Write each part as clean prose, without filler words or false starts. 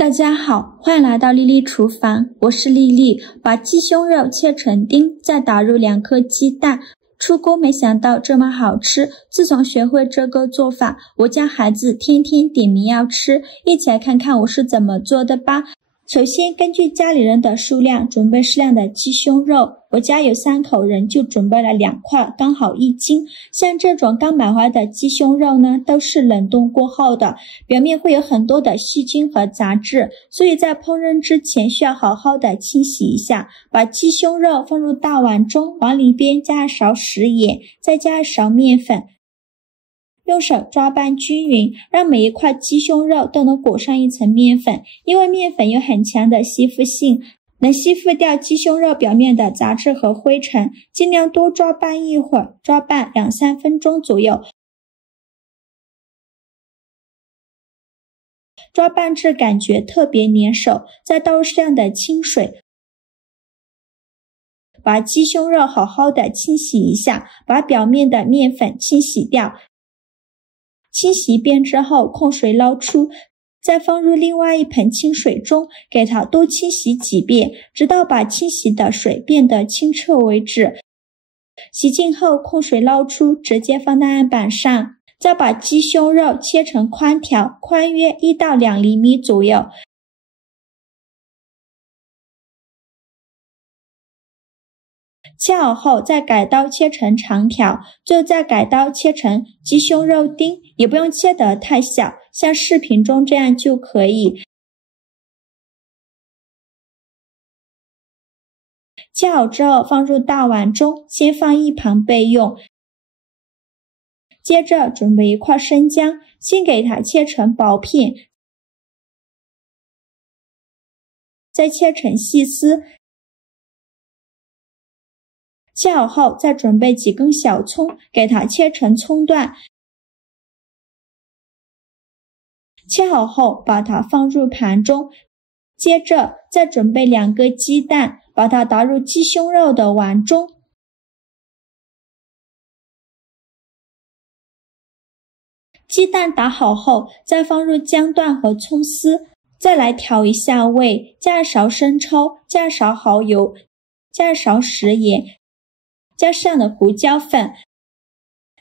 大家好，欢迎来到丽丽厨房，我是丽丽。把鸡胸肉切成丁，再打入2颗鸡蛋。出锅没想到这么好吃，自从学会这个做法，我家孩子天天点名要吃，一起来看看我是怎么做的吧。首先根据家里人的数量准备适量的鸡胸肉，我家有3口人，就准备了2块，刚好1斤。像这种刚买回来的鸡胸肉呢，都是冷冻过后的，表面会有很多的细菌和杂质，所以在烹饪之前需要好好的清洗一下。把鸡胸肉放入大碗中，往里边加1勺食盐，再加1勺面粉，用手抓拌均匀，让每一块鸡胸肉都能裹上一层面粉，因为面粉有很强的吸附性，能吸附掉鸡胸肉表面的杂质和灰尘，尽量多抓拌一会儿，抓拌2-3分钟左右，抓拌至感觉特别粘手，再倒入适量的清水，把鸡胸肉好好的清洗一下，把表面的面粉清洗掉。清洗一遍之后，控水捞出，再放入另外一盆清水中，给它多清洗几遍，直到把清洗的水变得清澈为止。洗净后控水捞出，直接放在案板上，再把鸡胸肉切成宽条，宽约1到2厘米左右。切好后再改刀切成长条，最后再改刀切成鸡胸肉丁，也不用切得太小，像视频中这样就可以。切好之后放入大碗中，先放一旁备用。接着准备1块生姜，先给它切成薄片，再切成细丝。切好后再准备几根小葱，给它切成葱段。切好后把它放入盘中，接着再准备2个鸡蛋，把它打入鸡胸肉的碗中。鸡蛋打好后再放入姜段和葱丝，再来调一下味，加1勺生抽，加1勺蚝油，加1勺食盐，加上的胡椒粉，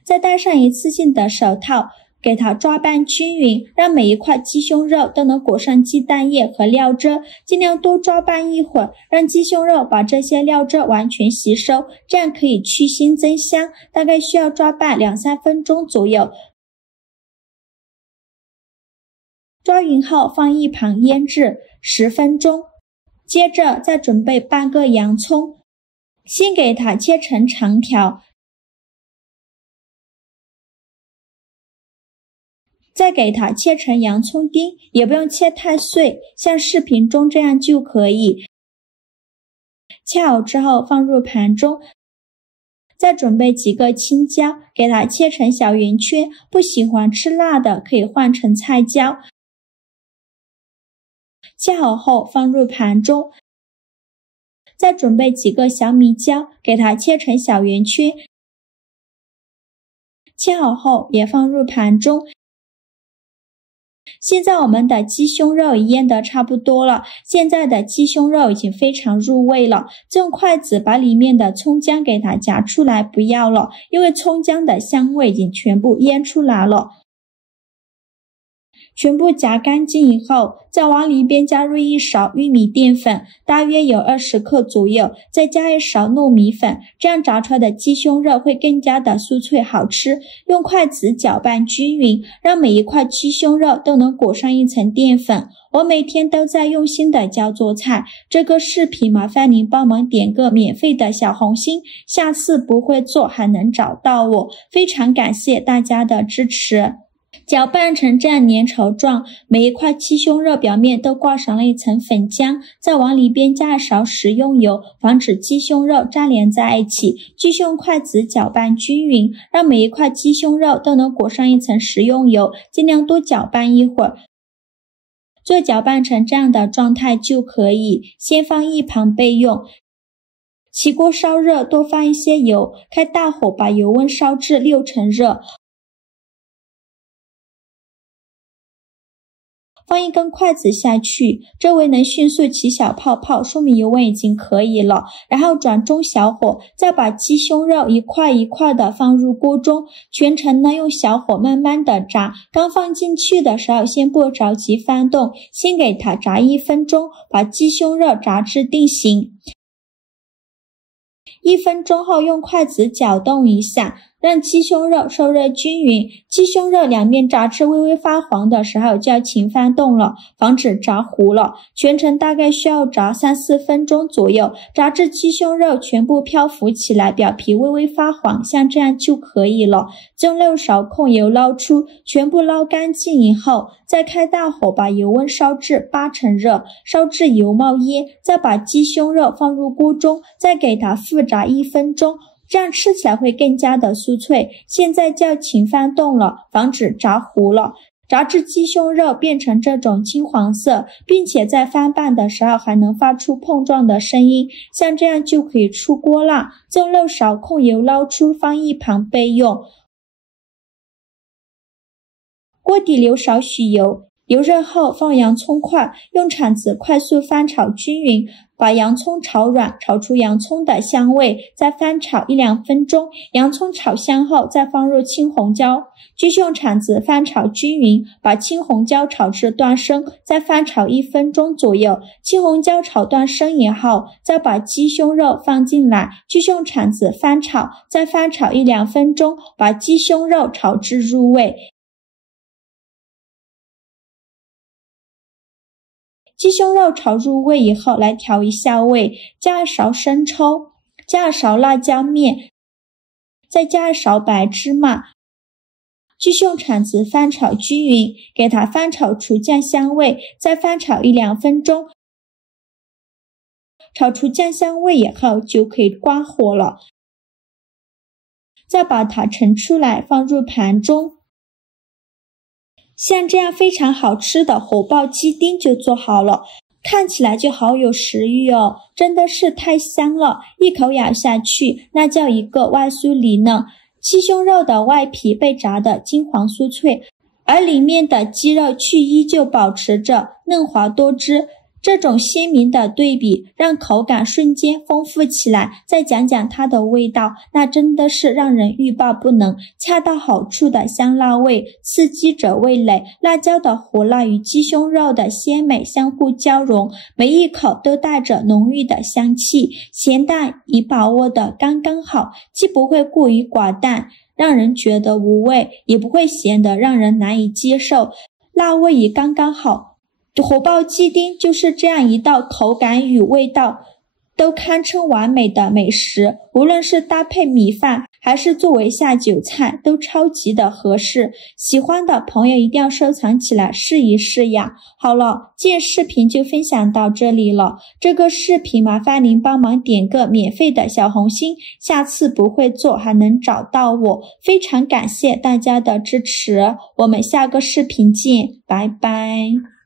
再戴上一次性的手套，给它抓拌均匀，让每一块鸡胸肉都能裹上鸡蛋液和料汁，尽量多抓拌一会儿，让鸡胸肉把这些料汁完全吸收，这样可以去腥增香，大概需要抓拌2-3分钟左右。抓匀后放一旁腌制10分钟，接着再准备半个洋葱，先给它切成长条，再给它切成洋葱丁，也不用切太碎，像视频中这样就可以。切好之后放入盘中，再准备几个青椒，给它切成小圆圈，不喜欢吃辣的可以换成菜椒。切好后放入盘中，再准备几个小米椒，给它切成小圆圈，切好后也放入盘中。现在我们的鸡胸肉腌得差不多了，现在的鸡胸肉已经非常入味了，再用筷子把里面的葱姜给它夹出来，不要了，因为葱姜的香味已经全部腌出来了。全部夹干净以后，再往里边加入1勺玉米淀粉，大约有20克左右，再加1勺糯米粉，这样炸出来的鸡胸肉会更加的酥脆好吃。用筷子搅拌均匀，让每一块鸡胸肉都能裹上一层淀粉。我每天都在用心的教做菜，这个视频麻烦您帮忙点个免费的小红心，下次不会做还能找到我，非常感谢大家的支持。搅拌成这样粘稠状，每一块鸡胸肉表面都挂上了一层粉浆，再往里边加1勺食用油，防止鸡胸肉粘连在一起。继续用筷子搅拌均匀，让每一块鸡胸肉都能裹上一层食用油，尽量多搅拌一会儿。最后搅拌成这样的状态就可以，先放一旁备用。起锅烧热，多放一些油，开大火把油温烧至6成热。放一根筷子下去，周围能迅速起小泡泡，说明油温已经可以了。然后转中小火，再把鸡胸肉一块一块的放入锅中，全程呢用小火慢慢的炸。刚放进去的时候，先不着急翻动，先给它炸1分钟，把鸡胸肉炸至定型。1分钟后，用筷子搅动一下，让鸡胸肉受热均匀。鸡胸肉两面炸至微微发黄的时候，就要勤翻动了，防止炸糊了。全程大概需要炸3-4分钟左右，炸至鸡胸肉全部漂浮起来，表皮微微发黄，像这样就可以了。用漏勺控油捞出，全部捞干净以后，再开大火把油温烧至80%热，烧至油冒烟，再把鸡胸肉放入锅中，再给它复炸1分钟。这样吃起来会更加的酥脆。现在就要勤翻动了，防止炸糊了。炸至鸡胸肉变成这种金黄色，并且在翻拌的时候还能发出碰撞的声音，像这样就可以出锅啦。用漏勺控油捞出，放一旁备用。锅底留少许油，油热后放洋葱块，用铲子快速翻炒均匀，把洋葱炒软，炒出洋葱的香味，再翻炒1-2分钟。洋葱炒香后，再放入青红椒，继续用铲子翻炒均匀，把青红椒炒至断生，再翻炒1分钟左右。青红椒炒断生以后，再把鸡胸肉放进来，继续用铲子翻炒，再翻炒1-2分钟，把鸡胸肉炒至入味。鸡胸肉炒入味以后，来调一下味，加2勺生抽，加2勺辣椒面，再加2勺白芝麻，继续用铲子翻炒均匀，给它翻炒出酱香味，再翻炒1-2分钟。炒出酱香味以后，就可以关火了。再把它盛出来，放入盘中。像这样非常好吃的火爆鸡丁就做好了，看起来就好有食欲哦，真的是太香了，一口咬下去，那叫一个外酥里嫩。鸡胸肉的外皮被炸得金黄酥脆，而里面的鸡肉却依旧保持着嫩滑多汁。这种鲜明的对比让口感瞬间丰富起来，再讲讲它的味道，那真的是让人欲罢不能，恰到好处的香辣味刺激着味蕾，辣椒的火辣与鸡胸肉的鲜美相互交融，每一口都带着浓郁的香气，咸淡已把握得刚刚好，既不会过于寡淡让人觉得无味，也不会咸得让人难以接受，辣味也刚刚好。火爆鸡丁就是这样一道口感与味道都堪称完美的美食，无论是搭配米饭还是作为下酒菜都超级的合适，喜欢的朋友一定要收藏起来试一试呀。好了，今天视频就分享到这里了，这个视频麻烦您帮忙点个免费的小红心，下次不会做还能找到我，非常感谢大家的支持，我们下个视频见，拜拜。